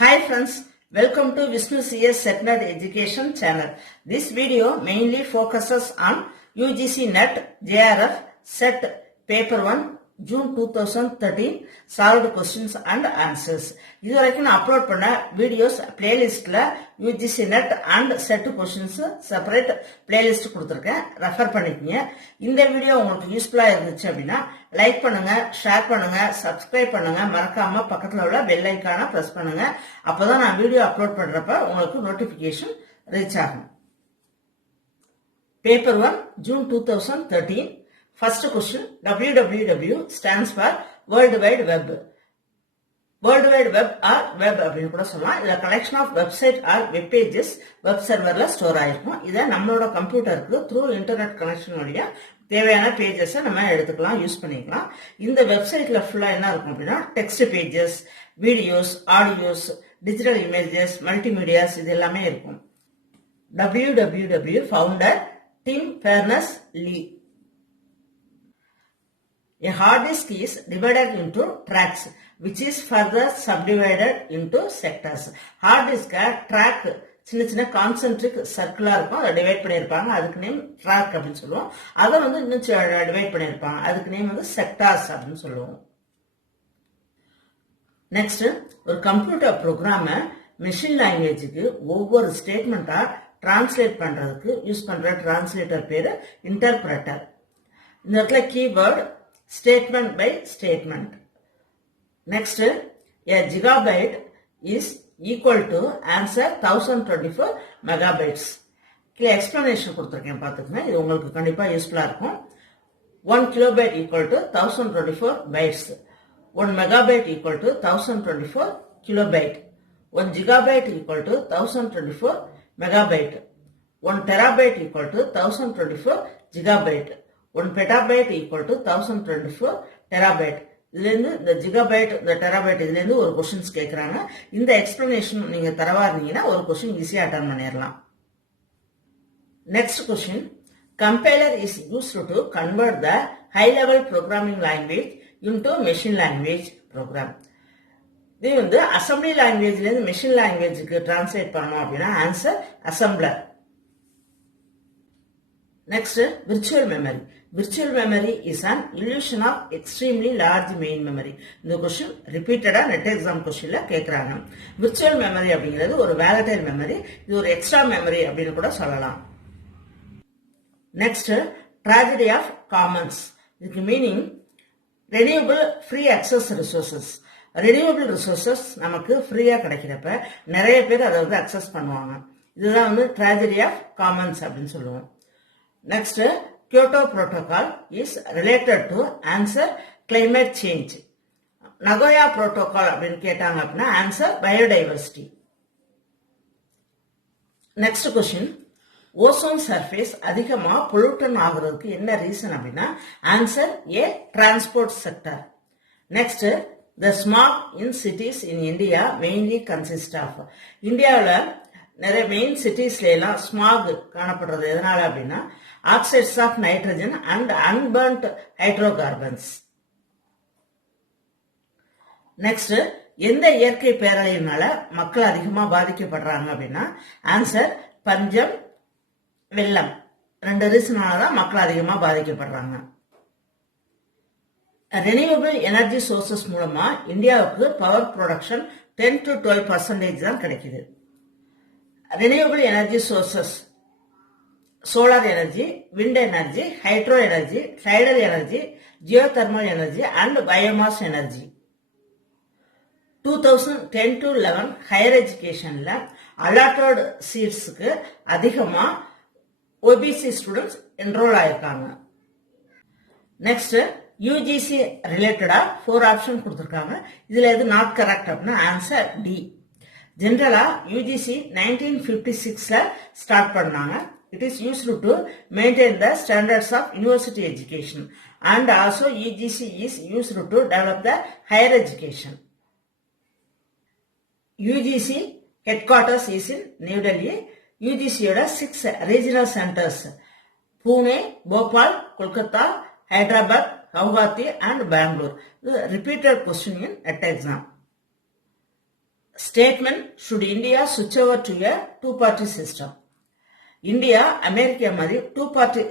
Hi friends, welcome to Vishnu CS SetNet Education channel. This video mainly focuses on UGC NET JRF Set Paper 1 June 2013 solved questions and answers. இதுவரைக்கும் நான் upload பண்ண videos பிளேலிஸ்ட்ல UGC NET and set questions separate playlist கொடுத்திருக்கேன். Refer பண்ணிக்கங்க. இந்த video உங்களுக்கு யூஸ்ஃபுல்லா இருந்துச்சு அப்படின்னா லைக் பண்ணுங்க, ஷேர் பண்ணுங்க, சப்ஸ்கிரைப் பண்ணுங்க, மறக்காம பக்கத்துல உள்ள பெல் ஐகானை பிரஸ் பண்ணுங்க. அப்பதான் நான் வீடியோ அப்லோட் பண்றப்ப உங்களுக்கு நோட்டிபிகேஷன் ரீச் ஆகும். Paper 1 June 2013. First question, www stands for World Wide Web. World Wide Web or Web அப்படின்னு கூட சொல்லலாம். இதுல collection of website or web pages web சர்வர்ல ஸ்டோர் ஆயிருக்கும். இதை நம்மளோட கம்ப்யூட்டருக்கு த்ரூ இன்டர்நெட் கனெக்ஷன் வழியா தேவையான பேஜஸ் நம்ம எடுத்துக்கலாம், யூஸ் பண்ணிக்கலாம். இந்த வெப்சைட்ல ஃபுல்லா என்ன இருக்கும் அப்படின்னா text pages, videos, audios, digital images, multimedias இது எல்லாமே இருக்கும். www founder Tim Berners-Lee. A hard disk is divided into tracks, which is further subdivided into sectors. Hard disk track சின்ன சின்ன கான்சென்ட்ரிக் சர்க்கிளா இருக்கும், அதை டிவைட் பண்ணியிருப்பாங்க. அதுக்கு நேம் ட்ராக் அப்படின்னு சொல்லுவோம். அதை வந்து இன்னும் டிவைட் பண்ணியிருப்பாங்க. அதுக்கு நேம் வந்து செக்டார்ஸ் அப்படின்னு சொல்லுவோம். நெக்ஸ்ட், ஒரு கம்ப்யூட்டர் ப்ரோக்ராம மெஷின் லாங்குவேஜுக்கு ஒவ்வொரு ஸ்டேட்மெண்டா டிரான்ஸ்லேட் பண்றதுக்கு யூஸ் பண்ற டிரான்ஸ்லேட்டர் பேரு இன்டர்பிரட்டர். இந்த இடத்துல keyword statement by statement. Next, a gigabyte is equal to answer 1024 megabytes. கீழே explanation கொடுத்திருக்கேன் பார்த்துக்கங்க. இது உங்களுக்கு கண்டிப்பா யூஸ்ஃபுல்லா இருக்கும். 1 kilobyte equal to 1024 bytes. 1 megabyte equal to 1024 kilobyte. 1 gigabyte equal to 1024 megabyte. 1 terabyte equal to 1024 gigabyte. 1 petabyte equal to 1024 terabyte. இதுல இருந்து இந்த ஜிகாபைட், இந்த டெராபைட் இதுல இருந்து ஒரு क्वेश्चंस கேக்குறாங்க. இந்த எக்ஸ்பிளனேஷன் நீங்க தரவா இருந்தீங்கன்னா ஒரு क्वेश्चन ஈஸியா அட்டெண்ட் பண்ணிரலாம். Next question, compiler is used to convert the high level programming language into machine language program. இது வந்து அசெம்பிளி லாங்குவேஜ்ல இருந்து மெஷின் லாங்குவேஜுக்கு டிரான்ஸ்லேட் பண்ணணும் அப்படின்னா answer assembler. Next, virtual memory. Virtual memory is an illusion of extremely large main memory. இந்த question repeated net exam questionல கேக்குறாங்க. Virtual memory அப்படிங்கிறது ஒரு volatile memory. இது ஒரு extra memory அப்படின்னு கூட சொல்லலாம். Next, tragedy of commons. இதுக்கு meaning renewable free access resources. renewable resources நமக்கு ஃப்ரீயா கிடைக்கிறப்ப நிறைய பேர் அதை வந்து அக்சஸ் பண்ணுவாங்க. இதுதான் வந்து tragedy of commons அப்படின்னு சொல்லுவோம். Next, Kyoto Protocol is related to answer climate change. Nagoya Protocol அப்படின்னு கேட்டாங்க அப்படின்னா answer biodiversity. Next question, ozone surface அதிகமா பொல்யூட்டன் ஆகுறதுக்கு என்ன ரீசன் அப்படின்னா answer A transport sector. Next, the smog in cities in India mainly consist of. இந்தியாவில் நிறைய main சிட்டிஸ்ல எல்லாம் ஸ்மாக் காணப்படுறது எதனால அப்படின்னா oxides of nitrogen and unburnt hydrocarbons. Next, எந்த இயற்கை பேரழிவினால மக்கள் அதிகமா பாதிக்கப்படுறாங்க அப்படின்னா ஆன்சர் பஞ்சம், வெள்ளம். ரெண்டு ரீசனாலதான் மக்கள் அதிகமா பாதிக்கப்படுறாங்க. ரெனியூவபிள் எனர்ஜி சோர்சஸ் மூலமா இந்தியாவுக்கு பவர் ப்ரொடக்ஷன் 10 to 12% தான் கிடைக்குது. renewable energy sources, solar energy, wind energy, hydro energy, tidal energy, geothermal energy and biomass energy. 2010 to 11 higher educationல allotted seatsக்கு அதிகமா OBC students enroll ஆயிருக்காங்க. Next, UGC ரிலேட்டடா 4 ஆப்ஷன் கொடுத்திருக்காங்க. இதுல எது நாட் கரெக்ட் அப்படின்னா ஆன்சர் டி. ஜெனரலா UGC 1956ல ஸ்டார்ட் பண்ணாங்க. It is used to maintain the standards of university education and also UGC is used to develop the higher education. UGC headquarters is in New Delhi. UGC யோட 6 regional centers Pune, Bhopal, Kolkata, Hyderabad, Guwahati and Bangalore. Repeated question in at exam. Statement, should India switch over to a two-party system? India America மாதிரி two party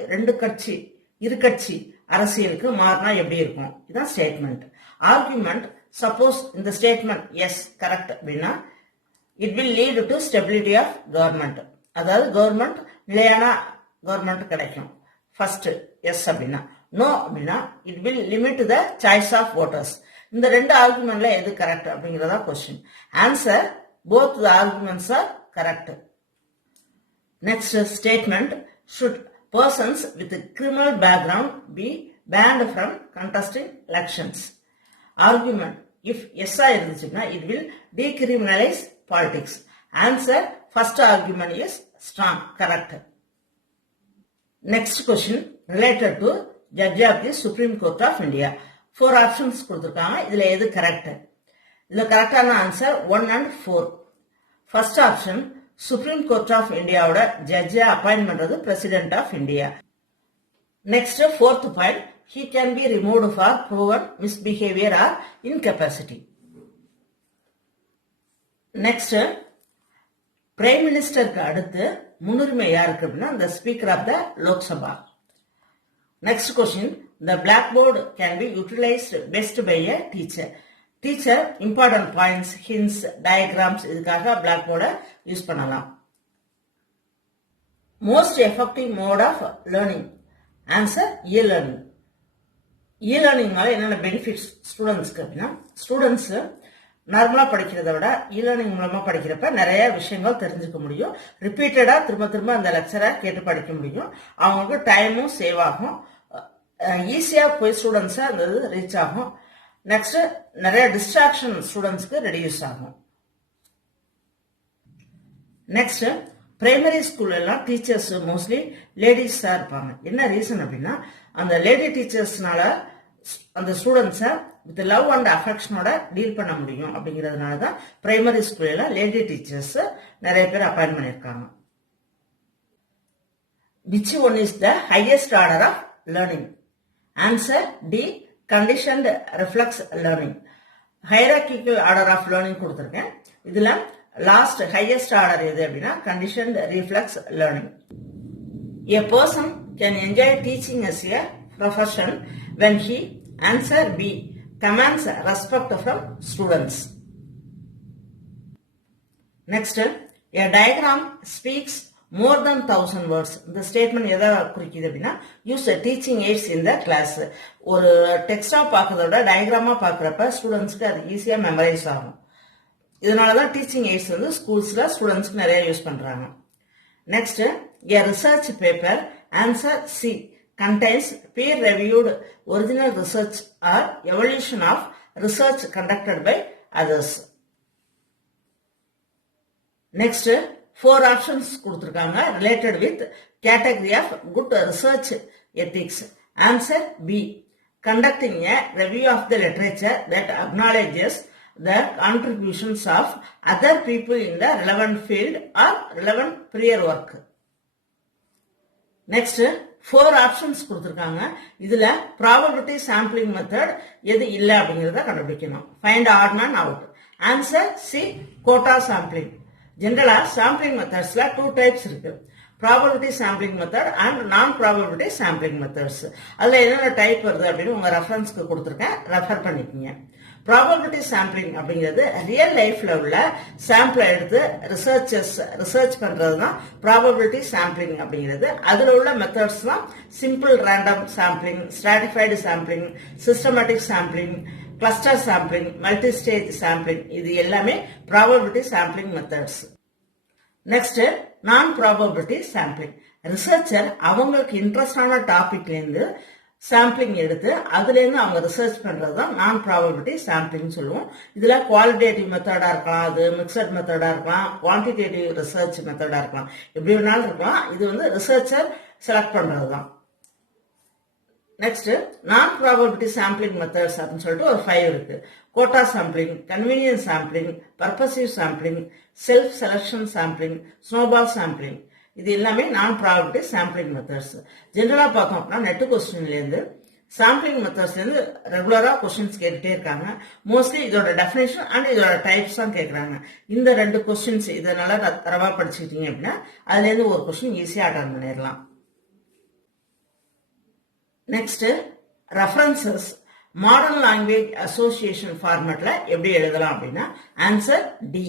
இரு கட்சி அரசியலுக்கு மாறினா எப்படி இருக்கும்? இதுதான் statement. Argument, suppose இந்த ஸ்டேட்மெண்ட் எஸ் கரெக்ட் அப்படின்னா it will lead to stability of government, அதாவது கவர்மெண்ட் நிலையான கவர்மெண்ட் கிடைக்கும். ஃபர்ஸ்ட் எஸ் அப்படின்னா. நோ அப்படின்னா it will limit the choice of voters. இந்த ரெண்டு ஆர்குமெண்ட்ல எது கரெக்ட் அப்படிங்கறதா question. Answer, both the arguments are correct. Next statement, should persons with a criminal background be banned from contesting elections? Argument, if yes இருந்துச்சுன்னா it will decriminalize politics. Answer, first argument is strong, correct. Next question related to Judge of the Supreme Court of India. 4 options கொடுத்திருக்காங்க. இதுல எது correct? இதுல கரெக்டான answer 1 and 4. First option, supreme court of இந்தியாவோட ஜட்ஜை appoint பண்றது president of India. Next fourth point, he can be removed for proven misbehavior or incapacity. Next, prime மினிஸ்டருக்கு அடுத்து முன்னுரிமை யாருக்கு அப்படின்னா the speaker of the Lok Sabha. Next question, the blackboard can be utilized best by a teacher. Teacher important points, hints, diagrams இதுக்காக black போர்டை use பண்ணலாம். Most effective mode of learning. Answer, e learning. E லேர்னிங்னால என்னென்ன benefits ஸ்டூடெண்ட்ஸ்க்கு அப்படின்னா, students நார்மலா படிக்கிறத விட இ லேர்னிங் மூலமா படிக்கிறப்ப நிறைய விஷயங்கள் தெரிஞ்சுக்க முடியும். ரிப்பீட்டடா திரும்ப அந்த லெக்சரை கேட்டு படிக்க முடியும். அவங்களுக்கு டைமும் சேவ் ஆகும். ஈஸியா போய் ஸ்டூடெண்ட்ஸை அந்த ரீச் ஆகும். நெக்ஸ்ட், நிறைய டிஸ்ட்ராக்ஷன் ஸ்டூடெண்ட்ஸ்க்கு ரெடியூஸ் ஆகும். நெக்ஸ்ட், பிரைமரி ஸ்கூல்ல எல்லாம் டீச்சர்ஸ் மோஸ்ட்லி லேடிஸ் தான் இருப்பாங்க. என்ன ரீசன் அப்படின்னா, அந்த லேடி டீச்சர்ஸ்னால அந்த ஸ்டூடெண்ட்ஸை வித் லவ் அண்ட் அஃபெக்ஷனோட டீல் பண்ண முடியும். அப்படிங்கிறதுனால தான் பிரைமரி ஸ்கூல்ல லேடி டீச்சர்ஸ் நிறைய பேர் அப்பாயிண்ட் பண்ணியிருக்காங்க. Which one is the highest order of learning? Answer, D, conditioned reflex learning. Hierarchical order of learning கொடுத்திருக்கேன். இதுல லாஸ்ட் ஹையஸ்ட் ஆர்டர் எது அப்படின்னா conditioned reflex learning. A person can enjoy teaching as a profession when he, answer B, commands respect from students. Next, a diagram speaks more than 1000 words. இந்த statement எதை குறிக்குது அப்படின்னா, use teaching AIDS இந்த class. ஒரு டெக்ஸ்டா பார்க்கறத விட டயக்ராமா பார்க்கறப்ப ஸ்டூடெண்ட்ஸ்க்கு அது ஈஸியா மெமரைஸ் ஆகும். இதனாலதான் டீச்சிங் எய்ட்ஸ் வந்து ஸ்கூல்ஸ்ல ஸ்டூடெண்ட்ஸ்க்கு நிறைய யூஸ் பண்றாங்க. Next, a research paper, answer C, contains peer reviewed original research or evaluation of research conducted by others. Next, 4 options கொடுத்திருக்காங்க related with category of good research ethics. Answer B, conducting a review of the literature that acknowledges the contributions of other people in the relevant field or relevant prior work. Next, 4 options கொடுத்திருக்காங்க. இதுல probability sampling method எது இல்ல அப்படிங்கறத கண்டுபிடிக்கணும். Find odd and out. Answer C, quota sampling. ஜெனரலா sampling மெத்தட்ஸ்ல 2 types இருக்கு. Probability sampling method and non probability sampling methods. அதுல என்னென்ன டைப் வருது அப்படின்னு உங்க ரெஃபரன்ஸ்க்கு கொடுத்துருக்கேன், ரெஃபர் பண்ணிக்கோங்க. ப்ராபபிலிட்டி சாம்பிளிங் அப்படிங்கிறது ரியல் லைஃப்ல உள்ள சாம்பிளை எடுத்து ரிசர்ச் பண்றதுதான் ப்ராபபிலிட்டி சாம்பிளிங் அப்படிங்கிறது. அதுல உள்ள மெத்தட்ஸ் தான் simple random sampling, stratified sampling, systematic sampling, cluster sampling, multi stage sampling. இது எல்லாமே ப்ராபபிலிட்டி சாம்பிளிங் மெத்தட்ஸ். நெக்ஸ்ட், நான் ப்ராபபிலிட்டி சாம்பிளிங். ரிசர்ச்சர் அவங்களுக்கு இன்ட்ரெஸ்டான டாபிக்ல இருந்து சாம்பிளிங் எடுத்து அதுல இருந்து அவங்க ரிசர்ச் பண்றதுதான் நான் ப்ராபபிலிட்டி சாம்பிளிங் சொல்லுவோம். இதுல குவாலிட்டேட்டிவ் மெத்தடா இருக்கலாம், அது மிக்சட் மெத்தடா இருக்கலாம், குவான்டிடேட்டிவ் ரிசர்ச் மெத்தடா இருக்கலாம், எப்படி வேணாலும் இருக்கலாம். இது வந்து ரிசர்ச்சர் செலக்ட் பண்றதுதான். நெக்ஸ்ட், நான் ப்ராபபிலிட்டி சாம்பிளிங் மெத்தட்ஸ் அப்படின்னு சொல்லிட்டு ஒரு 5 இருக்கு. Quota sampling, convenience sampling, purposive sampling, self selection sampling, snowball sampling. இது எல்லாமே நான் ப்ராபபிலிட்டி சாம்பிளிங் மெத்தட்ஸ். ஜெனரலா பார்த்தோம் அப்படின்னா நெட் கொஸ்டின்ல இருந்து சாம்பிளிங் மெத்தட்ஸ் வந்து ரெகுலரா கொஸ்டின்ஸ் கேட்டுட்டே இருக்காங்க. மோஸ்ட்லி இதோட டெஃபினேஷன் அண்ட் இதோட டைப்ஸ் தான் கேட்கறாங்க. இந்த 2 கொஸ்டின்ஸ் இதனால தரவா படிச்சுக்கிட்டீங்க அப்படின்னா அதுல இருந்து ஒரு கொஸ்டின் ஈஸியா அட்டன் பண்ணிடலாம். Next references modern language association ஃபார்மேட்ல எப்படி எழுதலாம் அப்படின்னா answer D.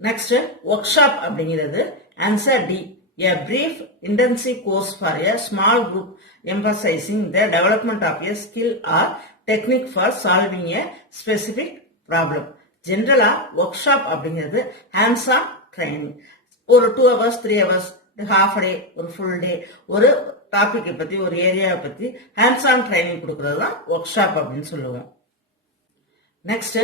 Next workshop அப்படிங்கிறது answer D. A brief intensive course for a small group emphasizing the development of a skill or technique for solving a specific problem. Generally, workshop அப்படிங்கிறது hands on training. ஒரு 2 hours 3 hours half a day ஒரு full day ஒரு topic பத்தி ஒரு ஏரியாவை பத்தி hands on training கொடுக்கிறது தான் ஒர்க் ஷாப் அப்படின்னு சொல்லுவோம். நெக்ஸ்ட்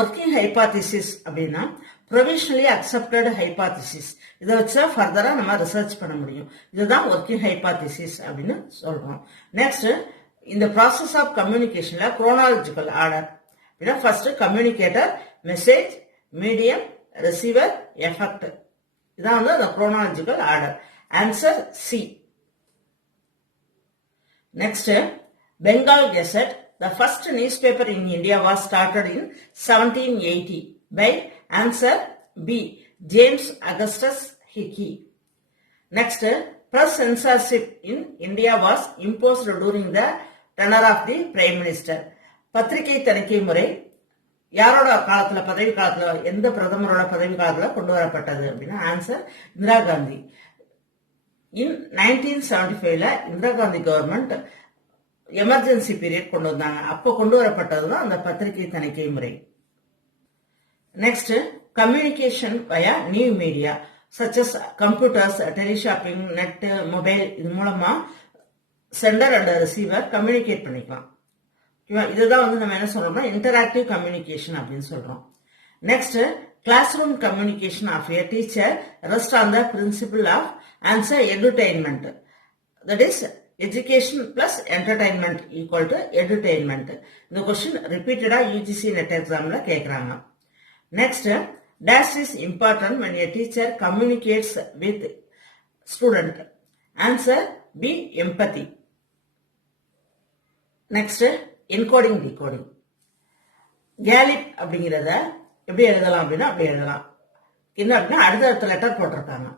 ஒர்க்கிங் ஹைபாதிசிஸ் அப்படின்னா ப்ரொவிஷனலி அக்செப்டட் ஹைபாதிசிஸ். இதை வச்சா ஃபர்தரா நம்ம ரிசர்ச் பண்ண முடியும். இதுதான் ஒர்க்கிங் ஹைபாதிசிஸ் அப்படின்னு சொல்றோம். நெக்ஸ்ட் இந்த ப்ராசஸ் ஆஃப் கம்யூனிகேஷன்ல குரோனாலஜிக்கல் ஆர்டர் அப்படின்னா first communicator, message, medium, receiver, effect. இதான் வந்து அந்த chronological order. Answer C. Next Bengal gazette. The first newspaper in India was started in 1780 by answer B. James Augustus Hickey. Next, press censorship in India was imposed during the tenure of the Prime Minister. பத்திரிகை தணிக்கை முறை யாரோட காலத்துல பதவி காலத்துல எந்த பிரதமரோட பதவி காலத்துல கொண்டு வரப்பட்டது அப்படின்னா ஆன்சர் இந்திரா காந்தி. இன் 1975ல Indira Gandhi government emergency period கொண்டு வந்தாங்க. அப்ப கொண்டு வரப்பட்டதுதான் அந்த பத்திரிகை தணிக்கை முறை. Next communication via new media such as computers, teleshopping, net, mobile. இது மூலமா சென்டர் அண்ட் ரிசீவர் கம்யூனிகேட் பண்ணிக்கலாம். இதுதான் வந்து நம்ம என்ன சொல்றோம்னா இன்டராக்டிவ் கம்யூனிகேஷன் அப்படின்னு சொல்றோம். Next classroom communication of a teacher rest on the principle of answer entertainment. That is education plus entertainment equal to edutainment. இந்த question repeated UGC net examல கேக்குறாங்க. Next, dash is important when a teacher communicates with student. Answer B. Empathy. Next, encoding decoding. Gallop அப்படிங்கறத எப்படி எழுதலாம் அப்படின்னா அப்படி எழுதலாம். என்ன அப்படின்னா அடுத்த லெட்டர் போட்டிருக்காங்க.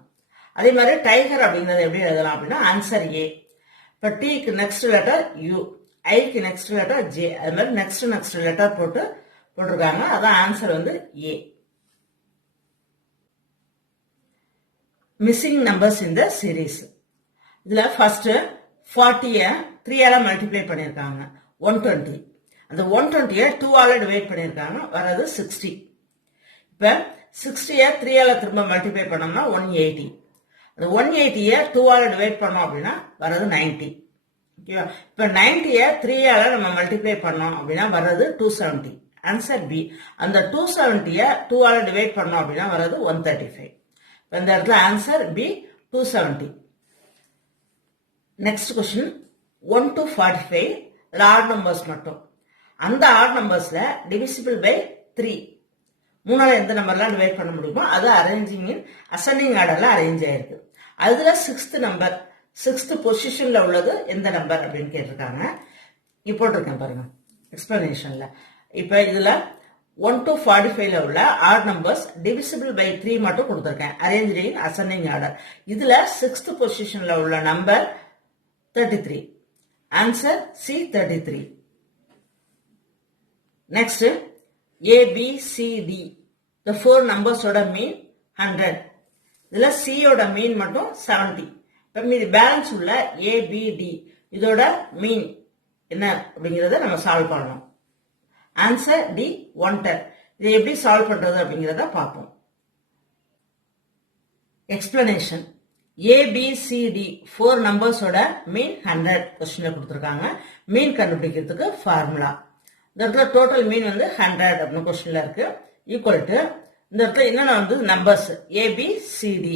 அதே மாதிரி டைகர் அப்படிங்கறத எப்படி எழுதலாம் அப்படின்னா ஆன்சர் ஏ. இப்போ டீக்கு நெக்ஸ்ட் லெட்டர் யூ, ஐக்கு நெக்ஸ்ட் லெட்டர் ஜே, அது மாதிரி நெக்ஸ்ட் லெட்டர் போட்டிருக்காங்க. அதான் ஆன்சர் வந்து ஏ. மிஸ்ஸிங் நம்பர்ஸ் இந்த சீரீஸ். இதுல ஃபர்ஸ்ட் 40 3ஆல மல்டிப்ளை பண்ணிருக்காங்க 120. அந்த 120 2ஆல டிவைட் பண்ணிருக்காங்க, வர்றது 60. இப்ப 60 3ஆல திரும்ப மல்டிப்ளை பண்ணோம்னா 180. அந்த 180 2ஆல டிவைட் பண்ணோம் அப்படின்னா வர்றது 90. ஓகேவா? இப்ப 90 3ஆல நம்ம மல்டிப்ளை பண்ணோம் அப்படின்னா வர்றது 270. Answer B. அந்த 270 2ஆல டிவைட் பண்ணோம் அப்படின்னா வர்றது 135. இந்த இடத்துல answer B 270. Next question 1 to 45 odd numbers மட்டும். அந்த ஆட் நம்பர்ஸ்ல டிவிசிபிள் பை 3 மூணால எந்த நம்பர்லாம் டிவைட் பண்ண முடியுமோ அது அரேஞ்சிங் இன் அசெண்டிங் ஆர்டர்ல அரேஞ்ச் ஆயிருக்கு. அதுல 6th நம்பர் 6th பொசிஷன்ல உள்ளது எந்த நம்பர் அப்படின்னு கேட்டிருக்காங்க. இப்போ போட்டிருக்கேன் பாருங்க எக்ஸ்பிளனேஷன்ல. இப்ப இதுல 1 to 45ல உள்ள ஆட் நம்பர்ஸ் டிவிசிபிள் பை 3 மட்டும் கொடுத்திருக்கேன் அரேஞ்ச் இன் அசெண்டிங் ஆர்டர். இதுல 6th பொசிஷன்ல உள்ள number 33. Answer C 33. Next A, B, C, D. The 4 numbers ஓட மீன் 100. இதுல C ஓட மீன் மட்டும் 70. இப்ப மீதி பேலன்ஸ் உள்ள A, B, D இதோட மீன் என்ன அப்படிங்கறத நம்ம சால்வ் பண்ணணும். Answer D 110. இதை எப்படி சால்வ் பண்றது அப்படிங்கறத பார்ப்போம். Explanation. A, B, C, D 4 நம்பர்ஸோட மீன் 100 கொஸ்டின்ல கொடுத்திருக்காங்க. மீன் கண்டுபிடிக்கிறதுக்கு ஃபார்முலா. இந்த இடத்துல டோட்டல் மீன் வந்து 100 அப்படின்னு கொஸ்டின்ல இருக்கு. ஈக்குவல் டு இந்த இடத்துல என்னென்ன வந்து numbers ABCD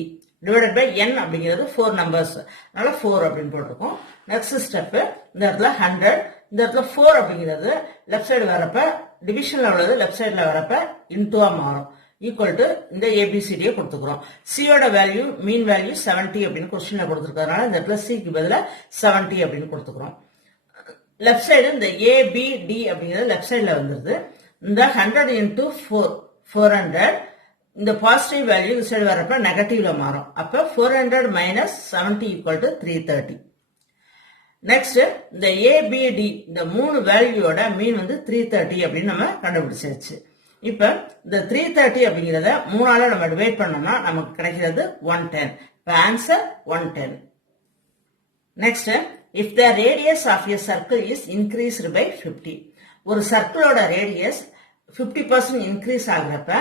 divided by n அப்படிங்கிறது 4 நம்பர்ஸ், அதனால 4 அப்படின்னு போட்டிருக்கோம். நெக்ஸ்ட் ஸ்டெப் இந்த இடத்துல 100, இந்த இடத்துல 4 அப்படிங்கிறது லெஃப்ட் சைடு வரப்ப டிவிஷன்ல உள்ளது லெஃப்ட் சைடுல வரப்ப இன்டூவா மாறும். ஈக்குவல் டு இந்த ஏபிசிடியை கொடுத்துக்கிறோம். சியோட வேல்யூ மீன் வேல்யூ 70 அப்படின்னு கொஸ்டின்ல கொடுத்துருக்கறதுனால இந்த இடத்துல சிக்கு பதிலா 70 அப்படின்னு கொடுத்துக்கிறோம். லெஃப்ட் சைடு இந்த ஏபிடி அப்படிங்கிறது லெஃப்ட் சைடுல வந்துருது. இந்த 100 இன்டூ 400 இந்த பாசிட்டிவ் வேல்யூ இந்த சைடு வரப்ப நெகட்டிவ்ல மாறும். அப்ப 400 மைனஸ் 70 ஈக்குவல் டு 330. நெக்ஸ்ட் இந்த ஏபிடி இந்த 3 வேல்யூயோட மீன் வந்து 330 அப்படின்னு நம்ம கண்டுபிடிச்சாச்சு. இப்ப இந்த 330 அப்படிங்கறத 3ஆல நம்ம டிவைட் பண்ணோம்னா நமக்கு கிடைக்கிறது 110. இப்ப answer 110. Next if the radius of a circle is increased by 50. ஒரு சர்க்கிளோட ரேடியஸ் 50% இன்க்ரீஸ் ஆகுறப்ப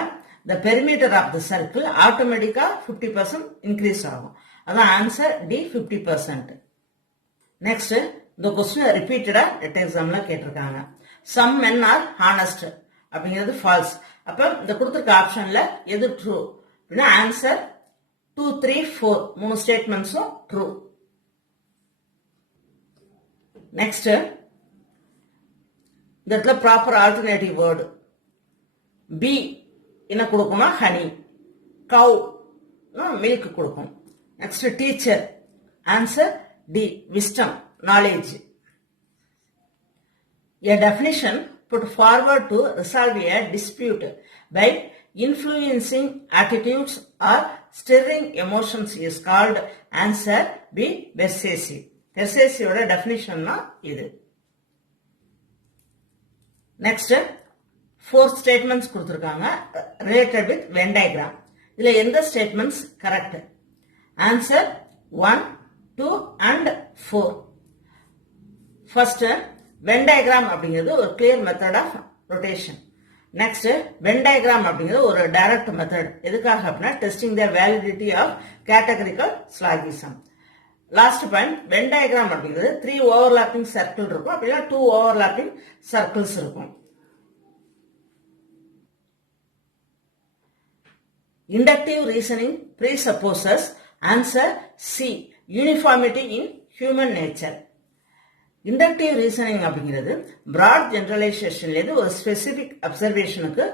the perimeter of the circle ஆட்டோமேட்டிக்கா 50% இன்க்ரீஸ் ஆகும். அதான் ஆன்சர் டி 50%. நெக்ஸ்ட் இந்த கொஸ்டின் ரிப்பீட்டடா நெட் எக்ஸாம்ல கேட்டிருக்காங்க. some men are honest அப்படிங்கிறது ஃபால்ஸ். அப்ப இந்த கொடுத்திருக்க ஆப்ஷன்ல எது ட்ரூ அப்படின்னா ஆன்சர் 2, 3, 4 3 ஸ்டேட்மெண்ட்ஸும் ட்ரூ. நெக்ஸ்ட் இந்த இடத்துல ப்ராப்பர் ஆல்டர்னேட்டிவ் வேர்டு பி என்ன கொடுக்குமா ஹனி, கவ் மில்க் கொடுக்கும். Next teacher answer D wisdom knowledge. A definition put forward to resolve a dispute by influencing attitudes or stirring emotions is called answer B persuasive. Persuasive definition na idu. Next 4 statements கொடுத்திருக்காங்க related with Venn diagram. இதுல எந்த statements correct? Answer 1, 2 and 4. First Venn diagram அப்படிங்கிறது ஒரு clear method of rotation. Next Venn diagram அப்படிங்கிறது ஒரு direct method. எதுக்காக அப்படின்னா testing the validity of categorical syllogism. Last point Venn diagram அப்படிங்கிறது 3 overlapping circle இருக்கும், அப்படின்னா 2 overlapping circles இருக்கும். Inductive reasoning presupposes answer C uniformity in human nature. Inductive reasoning அப்படிங்கிறது broad ஜெனரலைசேஷன்ல ஒரு ஸ்பெசிபிக் அப்சர்வேஷனுக்கு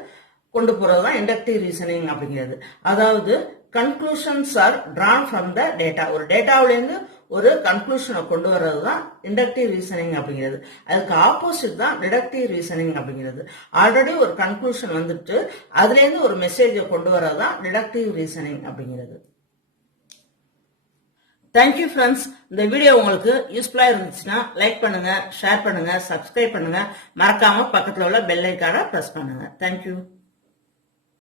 கொண்டு போறதுதான் இண்டக்டிவ் ரீசனிங் அப்படிங்கிறது. அதாவது conclusions are drawn from the data, ஒரு டேட்டாவில இருந்து ஒரு கன்க்ளூஷனை கொண்டு வர்றதுதான் இண்டக்டிவ் ரீசனிங் அப்படிங்கிறது. அதுக்கு ஆப்போசிட் தான் டிடக்டிவ் ரீசனிங் அப்படிங்கிறது. ஆல்ரெடி ஒரு கன்க்ளூஷன் வந்துட்டு அதுல இருந்து ஒரு மெசேஜை கொண்டு வர்றதுதான் டிடக்டிவ் ரீசனிங் அப்படிங்கிறது. Thank you friends. இந்த வீடியோ உங்களுக்கு யூஸ்ஃபுல்லா இருந்துச்சுன்னா லைக் பண்ணுங்க, ஷேர் பண்ணுங்க, சப்ஸ்கிரைப் பண்ணுங்க, மறக்காம பக்கத்துல உள்ள பெல் ஐகானை பிரஸ் பண்ணுங்க. தேங்க்யூ.